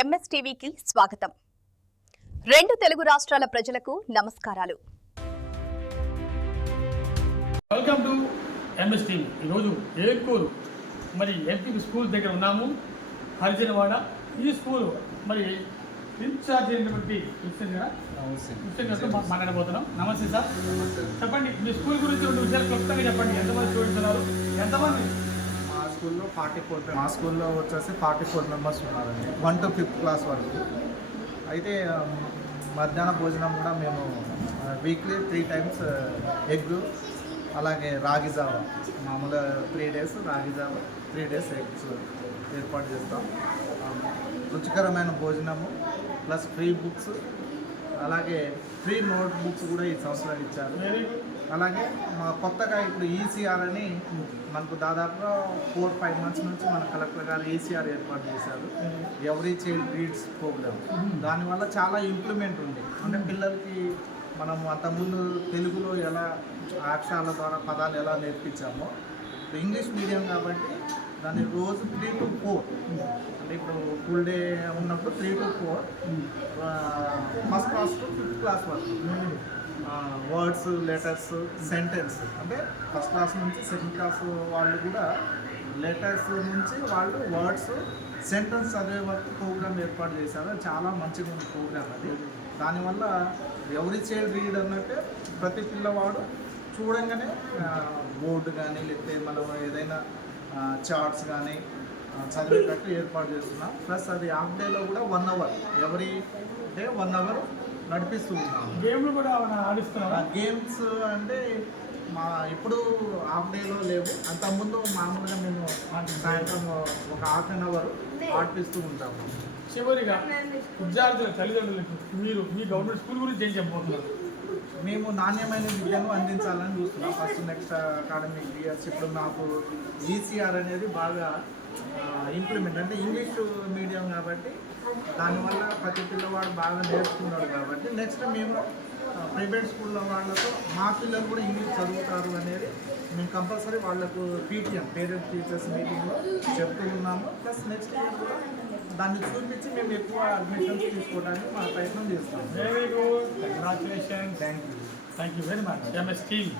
MS టీవీకి స్వాగతం. రెండు తెలుగు రాష్ట్రాల ప్రజలకు నమస్కారాలు. Welcome to MS TV. ఈరోజు ఏర్కూరు మరి ఎంపీ స్కూల్ దగ్గర ఉన్నాము, హరిజనవాడ. ఈ స్కూల్ మరి ఇన్ఛార్జ్ అయినటువంటి క్రిస్టియన్ గారితో మాట్లాడబోతున్నాం. నమస్తే సార్, చెప్పండి మీ స్కూల్ గురించి రెండు విషయాలు క్లుప్తంగా చెప్పండి. ఎంతమంది స్టూడెంట్స్ ఉన్నారు, ఎంతమంది? మా స్కూల్లో వచ్చేసి 44 మెంబర్స్ ఉన్నారండి, 1 to 5th క్లాస్ వరకు. అయితే మధ్యాహ్న భోజనం కూడా మేము వీక్లీ 3 times ఎగ్, అలాగే రాగి జావ, మామూలుగా 3 days రాగి జావ, 3 days ఎగ్స్ ఏర్పాటు చేస్తాం. రుచికరమైన భోజనము ప్లస్ ఫ్రీ బుక్స్, అలాగే ఫ్రీ నోట్ బుక్స్ కూడా ఈ సంవత్సరం ఇచ్చారు. అలాగే మా కొత్తగా ఇప్పుడు ఈసీఆర్ అని మనకు దాదాపుగా 4-5 months నుంచి మన కలెక్టర్ గారు ఈసీఆర్ ఏర్పాటు చేశారు, ఎవ్రీ చైల్డ్ రీడ్స్ ప్రోగ్రామ్. దానివల్ల చాలా ఇంప్లిమెంట్ ఉంది. అంటే పిల్లలకి మనం అంతకుముందు తెలుగులో ఎలా అక్షరాల ద్వారా పదాలు ఎలా నేర్పించామో, ఇంగ్లీష్ మీడియం కాబట్టి దాన్ని రోజు 3 to 4, అంటే ఇప్పుడు ఫుల్ డే ఉన్నప్పుడు 3 to 4, first class to 5th class వరకు వర్డ్స్, లెటర్స్, సెంటెన్స్. అంటే ఫస్ట్ క్లాస్ నుంచి 2nd క్లాస్ వాళ్ళు కూడా లెటర్స్ నుంచి వాళ్ళు వర్డ్స్, సెంటెన్స్ చదివే వరకు ప్రోగ్రామ్ ఏర్పాటు చేశారు. చాలా మంచిగా ఉంది ప్రోగ్రామ్ అది. దానివల్ల ఎవరి చైల్డ్ రీడ్ అన్నట్టే ప్రతి పిల్లవాడు చూడంగానే బోర్డు కానీ లేకపోతే మనం ఏదైనా చార్ట్స్ కానీ చదివేటట్టు ఏర్పాటు చేస్తున్నాం. ప్లస్ అది హాఫ్ డేలో కూడా 1 hour, ఎవరి డే 1 hour నడిపిస్తూ ఉన్నాం. గేమ్లు కూడా ఆడిస్తున్నాం. గేమ్స్ అంటే మా ఇప్పుడు హాఫ్ డేలో లేవు, అంతకుముందు మామూలుగా మేము సాయంత్రం ఒక 1/2 hour ఆడిపిస్తూ ఉంటాము. చివరిగా విద్యార్థుల తల్లిదండ్రులకు మీరు మీ గవర్నమెంట్ స్కూల్ గురించి ఏం చెప్పబోతున్నారు? మేము నాణ్యమైన విద్యను అందించాలని చూస్తున్నాం. ఫస్ట్ నెక్స్ట్ అకాడమిక్ ఇయర్స్ ఇప్పుడు మాకు ఈసీఆర్ అనేది బాగా ఇంప్లిమెంట్, అంటే ఇంగ్లీష్ మీడియం కాబట్టి దానివల్ల ప్రతి పిల్లవాడు బాగా నేర్చుకున్నాడు కాబట్టి నెక్స్ట్ మేము ప్రైవేట్ స్కూల్లో వాళ్ళతో మా పిల్లలు కూడా ఇంగ్లీష్ చదువుతారు అనేది మేము కంపల్సరీ వాళ్ళకు పీటీఎం, పేరెంట్ టీచర్స్ మీటింగ్లో చెప్తూ ఉన్నాము. ప్లస్ నెక్స్ట్ ఇయర్ కూడా దాన్ని చూపించి మేము ఎక్కువ అడ్మిషన్స్ తీసుకోవడానికి మా ప్రయత్నం చేస్తాము. Very good, congratulation. Thank you very much. MS TV.